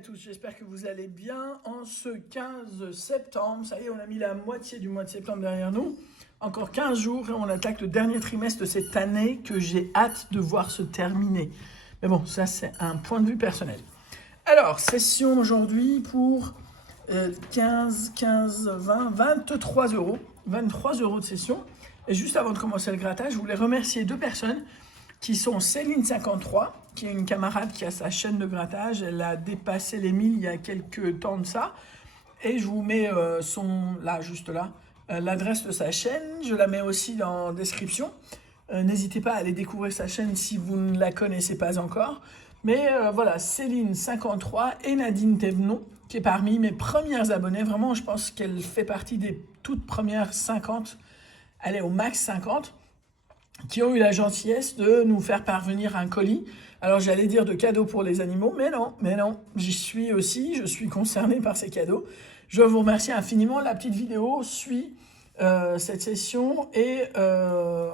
à tous, j'espère que vous allez bien. En ce 15 septembre, ça y est, on a mis la moitié du mois de septembre derrière nous. Encore 15 jours et on attaque le dernier trimestre de cette année que j'ai hâte de voir se terminer. Mais bon, ça c'est un point de vue personnel. Alors, session aujourd'hui pour 15, 20, 23 euros. 23 euros de session. Et juste avant de commencer le grattage, je voulais remercier deux personnes qui sont Céline53, qui est une camarade qui a sa chaîne de grattage. Elle a dépassé les 1000 il y a quelques temps de ça. Et je vous mets l'adresse de sa chaîne. Je la mets aussi dans la description. N'hésitez pas à aller découvrir sa chaîne si vous ne la connaissez pas encore. Mais voilà, Céline53 et Nadine Thévenon, qui est parmi mes premières abonnées. Vraiment, je pense qu'elle fait partie des toutes premières 50. Elle est au max 50. Qui ont eu la gentillesse de nous faire parvenir un colis. Alors j'allais dire de cadeaux pour les animaux, mais non, j'y suis aussi, je suis concerné par ces cadeaux. Je vous remercie infiniment. La petite vidéo suit cette session et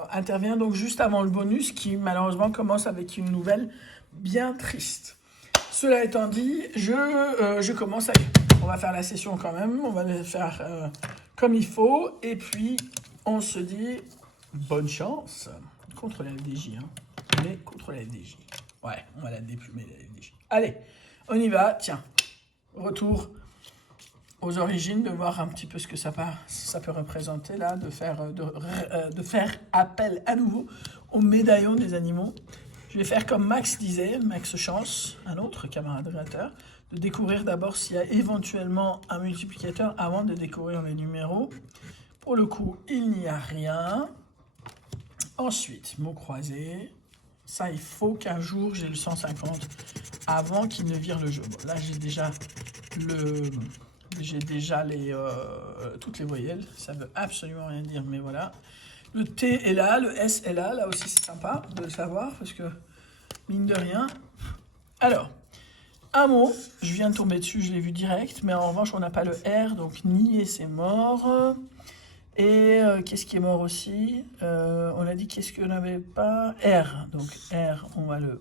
intervient donc juste avant le bonus qui malheureusement commence avec une nouvelle bien triste. Cela étant dit, je commence avec... On va faire la session quand même, on va la faire comme il faut et puis on se dit... Bonne chance contre la FDJ, hein. Mais contre la FDJ. Ouais, on va la déplumer, la FDJ. Allez, on y va. Tiens, retour aux origines, de voir un petit peu ce que ça peut représenter, là, de faire appel à nouveau au médaillon des animaux. Je vais faire comme Max disait, Max Chance, un autre camarade gratteur, de découvrir d'abord s'il y a éventuellement un multiplicateur avant de découvrir les numéros. Pour le coup, il n'y a rien. Ensuite, mots croisés. Ça, il faut qu'un jour, j'ai le 150 avant qu'il ne vire le jeu. Bon, là, j'ai déjà toutes les voyelles. Ça veut absolument rien dire, mais voilà. Le T est là, le S est là. Là aussi, c'est sympa de le savoir parce que, mine de rien. Alors, un mot, je viens de tomber dessus, je l'ai vu direct, mais en revanche, on n'a pas le R, donc nier, c'est mort. Et qu'est-ce qui est mort aussi? On a dit qu'est-ce qu'on n'avait pas? R. Donc R, on va le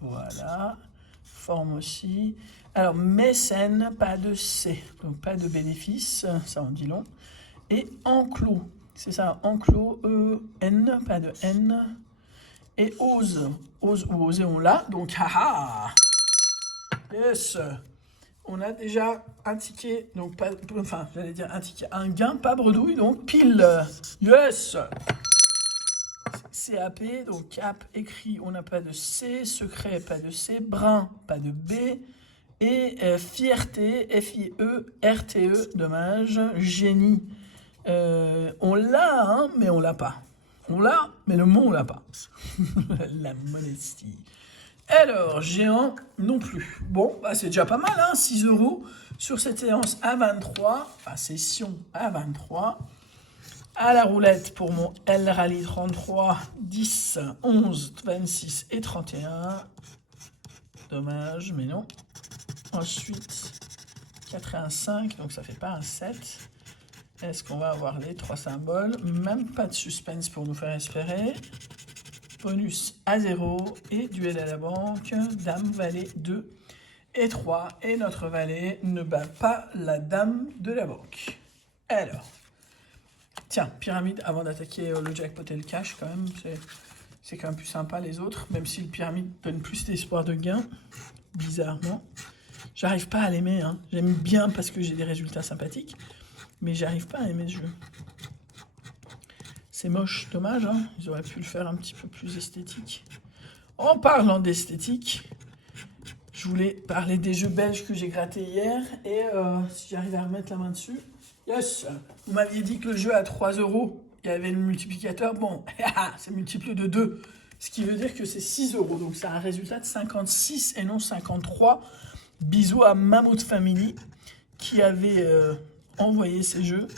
voilà. Forme aussi. Alors mécène, pas de C. Donc pas de bénéfice, ça en dit long. Et enclos, c'est ça, enclos, E-N, pas de N. Et ose ou oser, on l'a. Donc haha. Yes. On a déjà un ticket, donc pas, enfin, j'allais dire un ticket, un gain, pas bredouille, donc pile. Yes. CAP, donc cap, écrit, on n'a pas de C, secret, pas de C, brin, pas de B, et fierté, F-I-E-R-T-E, dommage, génie. On l'a, hein, mais on l'a pas. On l'a, mais le mot, on l'a pas. La modestie. Alors, géant non plus. Bon, bah c'est déjà pas mal, hein, 6 euros sur cette séance à 23, enfin session à 23. À la roulette pour mon L Rally 33, 10, 11, 26 et 31. Dommage, mais non. Ensuite, 4 et un 5, donc ça fait pas un 7. Est-ce qu'on va avoir les 3 symboles? Même pas de suspense pour nous faire espérer. Bonus à 0 et duel à la banque, dame, valet 2 et 3. Et notre valet ne bat pas la dame de la banque. Alors, tiens, pyramide avant d'attaquer le jackpot et le cash quand même, c'est quand même plus sympa les autres, même si le pyramide donne plus d'espoir de gain, bizarrement. J'arrive pas à l'aimer, hein. J'aime bien parce que j'ai des résultats sympathiques, mais j'arrive pas à aimer ce jeu. C'est moche, dommage, hein. Ils auraient pu le faire un petit peu plus esthétique. En parlant d'esthétique, je voulais parler des jeux belges que j'ai grattés hier. Et si j'arrive à remettre la main dessus. Yes. Vous m'aviez dit que le jeu à 3 euros, il y avait le multiplicateur. Bon, c'est multiplié de 2. Ce qui veut dire que c'est 6 euros. Donc c'est un résultat de 56 et non 53. Bisous à Mammouth Family qui avait envoyé ces jeux.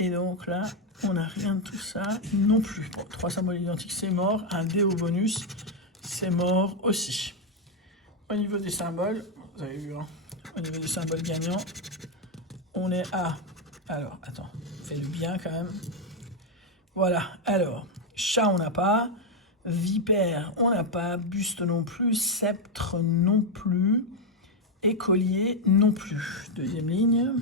Et donc là... On n'a rien de tout ça non plus. Bon, 3 symboles identiques, c'est mort. Un dé au bonus, c'est mort aussi. Au niveau des symboles, vous avez vu, hein, au niveau des symboles gagnants, on est à... Alors, attends, fais-le bien quand même. Voilà, alors, chat, on n'a pas. Vipère, on n'a pas. Buste non plus. Sceptre non plus. Écolier non plus. Deuxième ligne.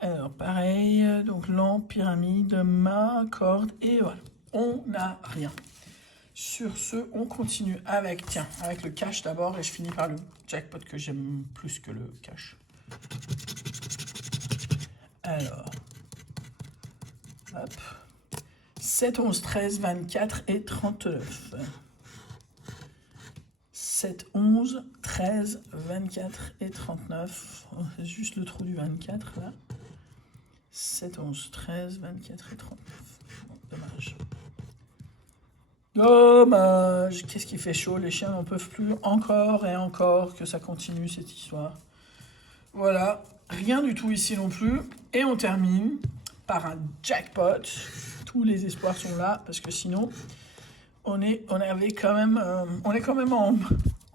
Alors, pareil. Donc, lampe, pyramide, mât, corde. Et voilà. On n'a rien. Sur ce, on continue avec, tiens, avec le cash d'abord. Et je finis par le jackpot que j'aime plus que le cash. Alors. Hop. 7, 11, 13, 24 et 39. 7, 11, 13, 24 et 39. Oh, c'est juste le trou du 24 là. 7, 11, 13, 24 et 39. Bon, dommage. Dommage. Qu'est-ce qui fait chaud? Les chiens n'en peuvent plus. Encore et encore que ça continue cette histoire. Voilà. Rien du tout ici non plus. Et on termine par un jackpot. Tous les espoirs sont là parce que sinon on est quand même en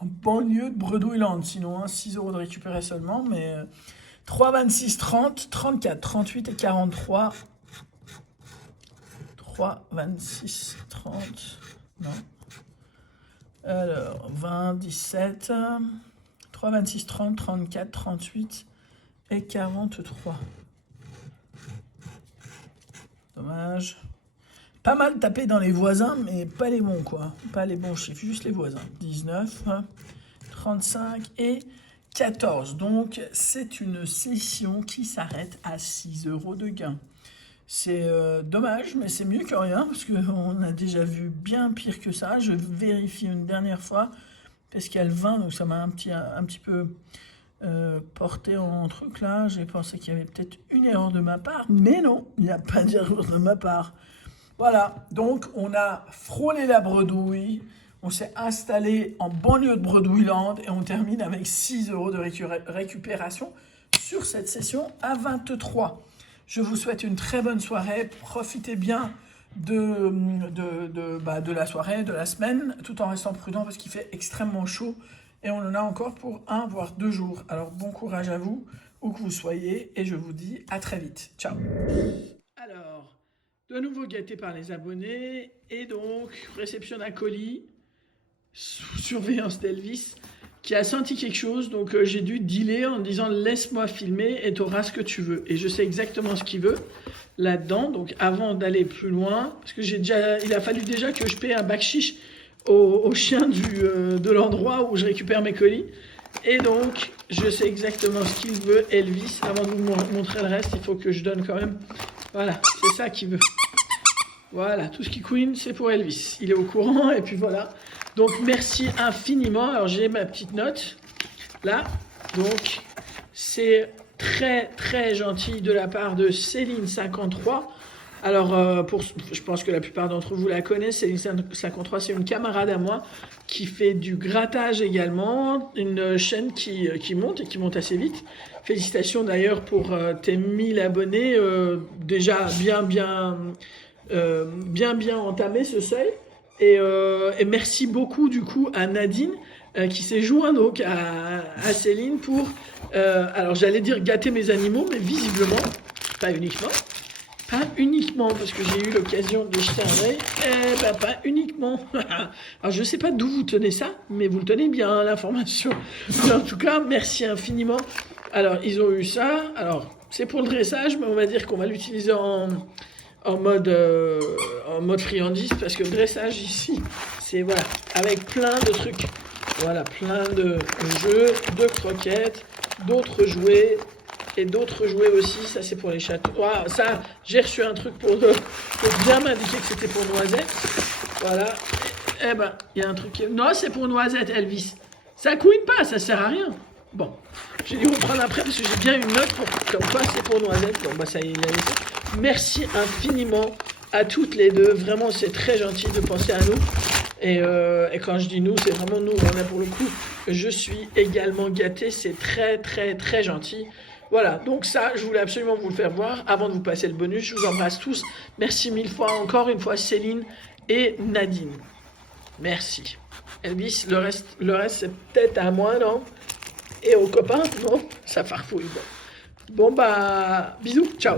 banlieue de Bredouilland, sinon hein, 6 € de récupérer seulement, mais 3, 26, 30, 34, 38 et 43. 3, 26, 30, non. Alors 20, 17, 3, 26, 30, 34, 38 et 43. Dommage. Pas mal tapé dans les voisins, mais pas les bons, quoi. Pas les bons chiffres, juste les voisins. 19, 35 et 14. Donc, c'est une session qui s'arrête à 6 € de gain. C'est dommage, mais c'est mieux que rien, parce qu'on a déjà vu bien pire que ça. Je vérifie une dernière fois, parce qu'il y a le 20, donc ça m'a un petit peu... porté en truc là, j'ai pensé qu'il y avait peut-être une erreur de ma part, mais non, il n'y a pas d'erreur de ma part. Voilà, donc on a frôlé la bredouille, on s'est installé en banlieue de Bredouilland et on termine avec 6 € de récupération sur cette session à 23. Je vous souhaite une très bonne soirée, profitez bien de la soirée, de la semaine, tout en restant prudent parce qu'il fait extrêmement chaud. Et on en a encore pour 1 voire 2 jours. Alors bon courage à vous, où que vous soyez, et je vous dis à très vite. Ciao. Alors, de nouveau gâté par les abonnés, et donc réception d'un colis, sous surveillance d'Elvis, qui a senti quelque chose, donc j'ai dû dealer en disant laisse-moi filmer et tu auras ce que tu veux. Et je sais exactement ce qu'il veut là-dedans, donc avant d'aller plus loin, parce que il a fallu déjà que je paie un bakshish au chien de l'endroit où je récupère mes colis. Et donc, je sais exactement ce qu'il veut, Elvis. Avant de vous montrer le reste, il faut que je donne quand même... Voilà, c'est ça qu'il veut. Voilà, tout ce qui couine, c'est pour Elvis. Il est au courant, et puis voilà. Donc, merci infiniment. Alors, j'ai ma petite note, là. Donc, c'est très, très gentil de la part de Céline53. Alors, je pense que la plupart d'entre vous la connaissent, Céline53, c'est une camarade à moi qui fait du grattage également, une chaîne qui monte et qui monte assez vite. Félicitations d'ailleurs pour tes 1000 abonnés, déjà bien entamé ce seuil. Et merci beaucoup du coup à Nadine qui s'est joint donc à Céline pour, alors j'allais dire gâter mes animaux, mais visiblement, pas uniquement. Pas uniquement, parce que j'ai eu l'occasion de jeter un œil. Eh ben, pas uniquement. Alors, je ne sais pas d'où vous tenez ça, mais vous le tenez bien, l'information. En tout cas, merci infiniment. Alors, ils ont eu ça. Alors, c'est pour le dressage, mais on va dire qu'on va l'utiliser en mode friandise, parce que le dressage ici, c'est voilà, avec plein de trucs. Voilà, plein de jeux, de croquettes, d'autres jouets. Et d'autres jouets aussi, ça c'est pour les châteaux. Oh, ça, j'ai reçu un truc pour bien m'indiquer que c'était pour Noisette. Voilà. Eh ben, il y a un truc qui... Non, c'est pour Noisette, Elvis. Ça couine pas, ça sert à rien. Bon, j'ai dû reprendre après parce que j'ai bien une note pour... comme quoi c'est pour Noisette. Bon, bah ça y est, il a laissé. Merci infiniment à toutes les deux. Vraiment, c'est très gentil de penser à nous. Et quand je dis nous, c'est vraiment nous. On a pour le coup, je suis également gâté. C'est très, très, très gentil. Voilà, donc ça, je voulais absolument vous le faire voir avant de vous passer le bonus. Je vous embrasse tous. Merci 1000 fois, encore une fois, Céline et Nadine. Merci. Elvis, le reste c'est peut-être à moi, non? Et aux copains, non? Ça farfouille. Bon, bah, bisous, ciao.